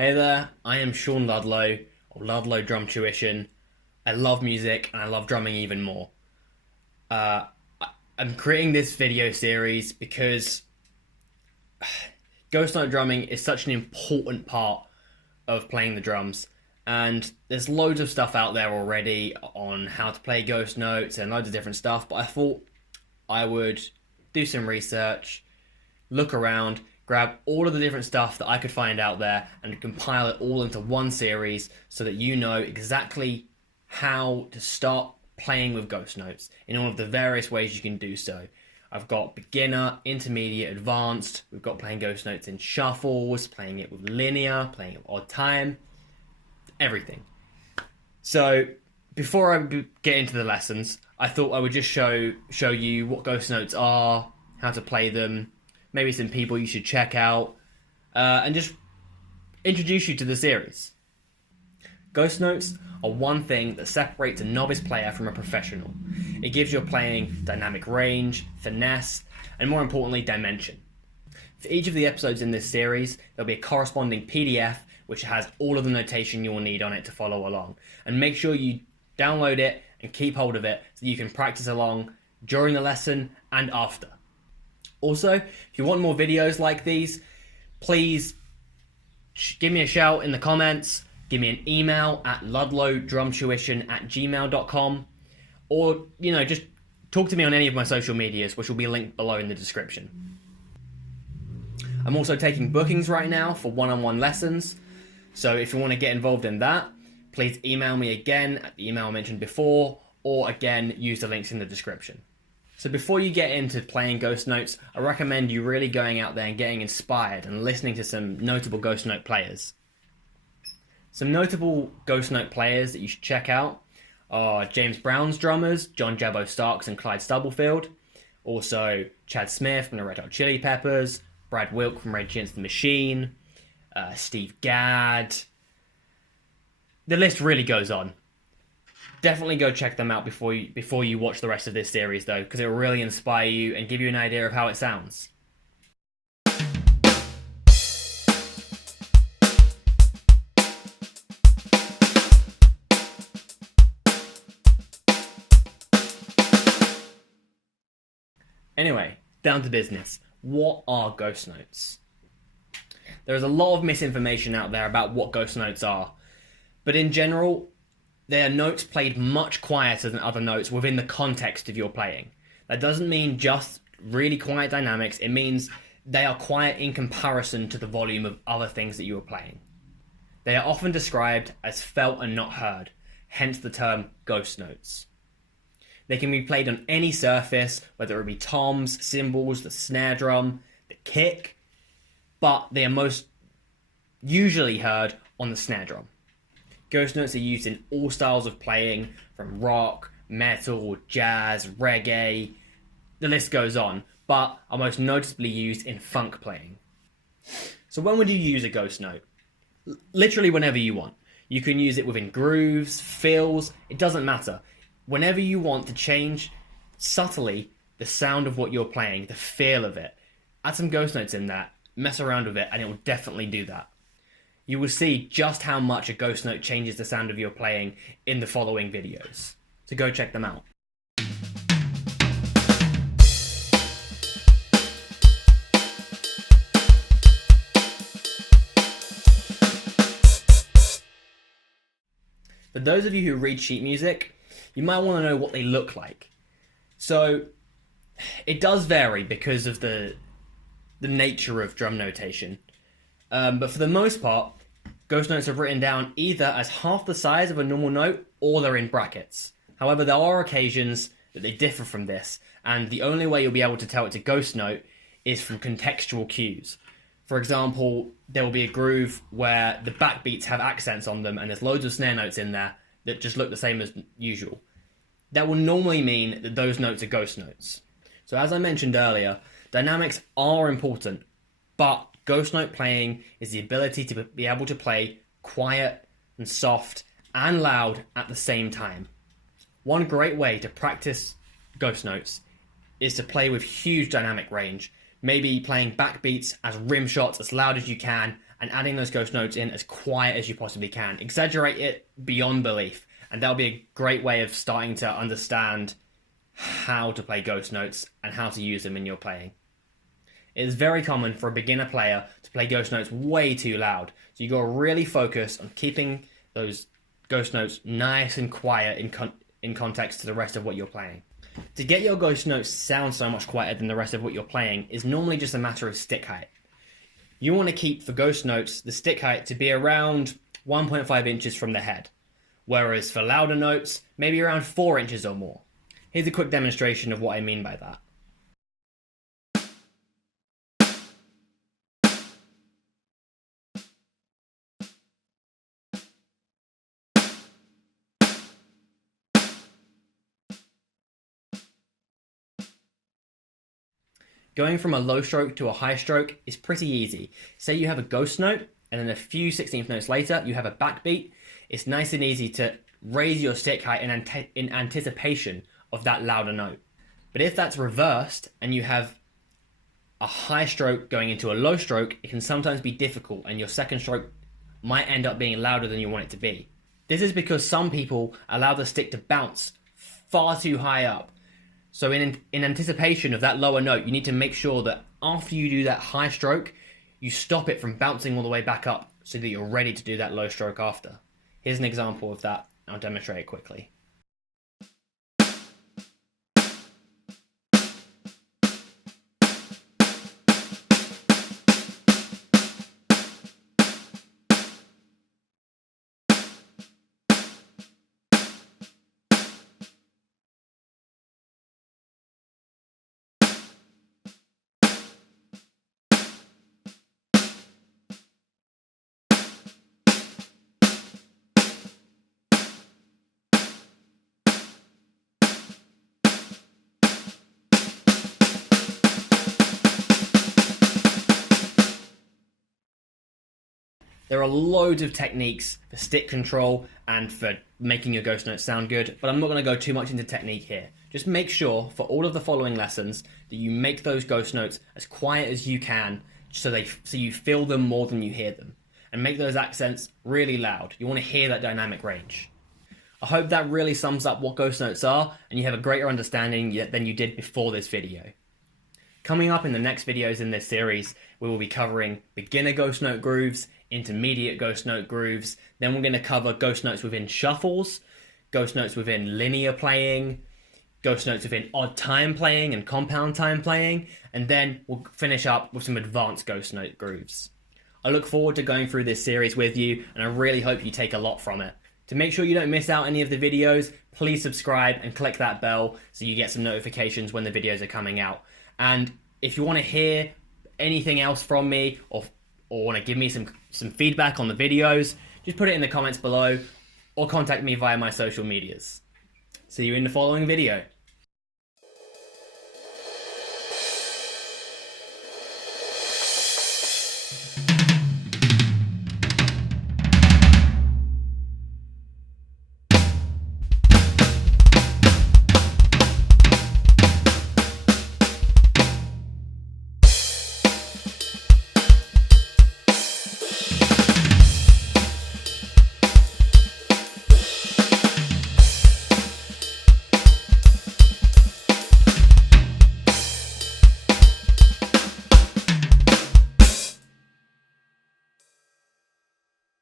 Hey there, I am Shaun Ludlow, or Ludlow Drum Tuition. I love music and I love drumming even more. Uh, I'm creating this video series because ghost note drumming is such an important part of playing the drums. And there's loads of stuff out there already on how to play ghost notes and loads of different stuff, but I thought I would do some research, look around, grab all of the different stuff that I could find out there and compile it all into one series so that you know exactly how to start playing with ghost notes in all of the various ways you can do so. I've got beginner, intermediate, advanced. We've got playing ghost notes in shuffles, playing it with linear, playing it with odd time, everything. So before I get into the lessons, I thought I would just show you what ghost notes are, how to play them, maybe some people you should check out, and just introduce you to the series. Ghost notes are one thing that separates a novice player from a professional. It gives your playing dynamic range, finesse, and more importantly, dimension. For each of the episodes in this series, there'll be a corresponding PDF which has all of the notation you will need on it to follow along. And make sure you download it and keep hold of it so you can practice along during the lesson and after. Also, if you want more videos like these, please give me a shout in the comments, give me an email at ludlowdrumtuition@gmail.com, or, just talk to me on any of my social medias, which will be linked below in the description. I'm also taking bookings right now for one-on-one lessons, so if you want to get involved in that, please email me again at the email I mentioned before, or again, use the links in the description. So before you get into playing ghost notes, I recommend you really going out there and getting inspired and listening to some notable ghost note players. Some notable ghost note players that you should check out are James Brown's drummers, John Jabbo Starks and Clyde Stubblefield. Also Chad Smith from the Red Hot Chili Peppers, Brad Wilk from Rage Against the Machine, Steve Gadd. The list really goes on. Definitely go check them out before you watch the rest of this series, though, because it will really inspire you and give you an idea of how it sounds. Anyway, down to business. What are ghost notes? There is a lot of misinformation out there about what ghost notes are, but in general, they are notes played much quieter than other notes within the context of your playing. That doesn't mean just really quiet dynamics, it means they are quiet in comparison to the volume of other things that you are playing. They are often described as felt and not heard, hence the term ghost notes. They can be played on any surface, whether it be toms, cymbals, the snare drum, the kick, but they are most usually heard on the snare drum. Ghost notes are used in all styles of playing, from rock, metal, jazz, reggae, the list goes on, but are most noticeably used in funk playing. So when would you use a ghost note? Literally whenever you want. You can use it within grooves, fills, it doesn't matter. Whenever you want to change subtly the sound of what you're playing, the feel of it, add some ghost notes in there, mess around with it, and it will definitely do that. You will see just how much a ghost note changes the sound of your playing in the following videos. So go check them out. For those of you who read sheet music, you might want to know what they look like. So it does vary because of the nature of drum notation. But for the most part, ghost notes are written down either as half the size of a normal note or they're in brackets. However, there are occasions that they differ from this, and the only way you'll be able to tell it's a ghost note is from contextual cues. For example, there will be a groove where the backbeats have accents on them and there's loads of snare notes in there that just look the same as usual. That will normally mean that those notes are ghost notes. So as I mentioned earlier, dynamics are important, but ghost note playing is the ability to be able to play quiet and soft and loud at the same time. One great way to practice ghost notes is to play with huge dynamic range, maybe playing backbeats as rim shots as loud as you can and adding those ghost notes in as quiet as you possibly can. Exaggerate it beyond belief, and that'll be a great way of starting to understand how to play ghost notes and how to use them in your playing. It is very common for a beginner player to play ghost notes way too loud, so you got to really focus on keeping those ghost notes nice and quiet in context to the rest of what you're playing. To get your ghost notes sound so much quieter than the rest of what you're playing is normally just a matter of stick height. You want to keep, for ghost notes, the stick height to be around 1.5 inches from the head, whereas for louder notes, maybe around 4 inches or more. Here's a quick demonstration of what I mean by that. Going from a low stroke to a high stroke is pretty easy. Say you have a ghost note, and then a few 16th notes later, you have a backbeat. It's nice and easy to raise your stick height in anticipation of that louder note. But if that's reversed, and you have a high stroke going into a low stroke, it can sometimes be difficult, and your second stroke might end up being louder than you want it to be. This is because some people allow the stick to bounce far too high up. So in anticipation of that lower note, you need to make sure that after you do that high stroke, you stop it from bouncing all the way back up so that you're ready to do that low stroke after. Here's an example of that. I'll demonstrate it quickly. There are loads of techniques for stick control and for making your ghost notes sound good, but I'm not going to go too much into technique here. Just make sure for all of the following lessons that you make those ghost notes as quiet as you can so you feel them more than you hear them. And make those accents really loud. You want to hear that dynamic range. I hope that really sums up what ghost notes are and you have a greater understanding than you did before this video. Coming up in the next videos in this series, we will be covering beginner ghost note grooves, intermediate ghost note grooves, then we're going to cover ghost notes within shuffles, ghost notes within linear playing, ghost notes within odd time playing and compound time playing, and then we'll finish up with some advanced ghost note grooves. I look forward to going through this series with you, and I really hope you take a lot from it. To make sure you don't miss out any of the videos, please subscribe and click that bell so you get some notifications when the videos are coming out. And if you want to hear anything else from me or want to give me some feedback on the videos, just put it in the comments below or contact me via my social medias. See you in the following video.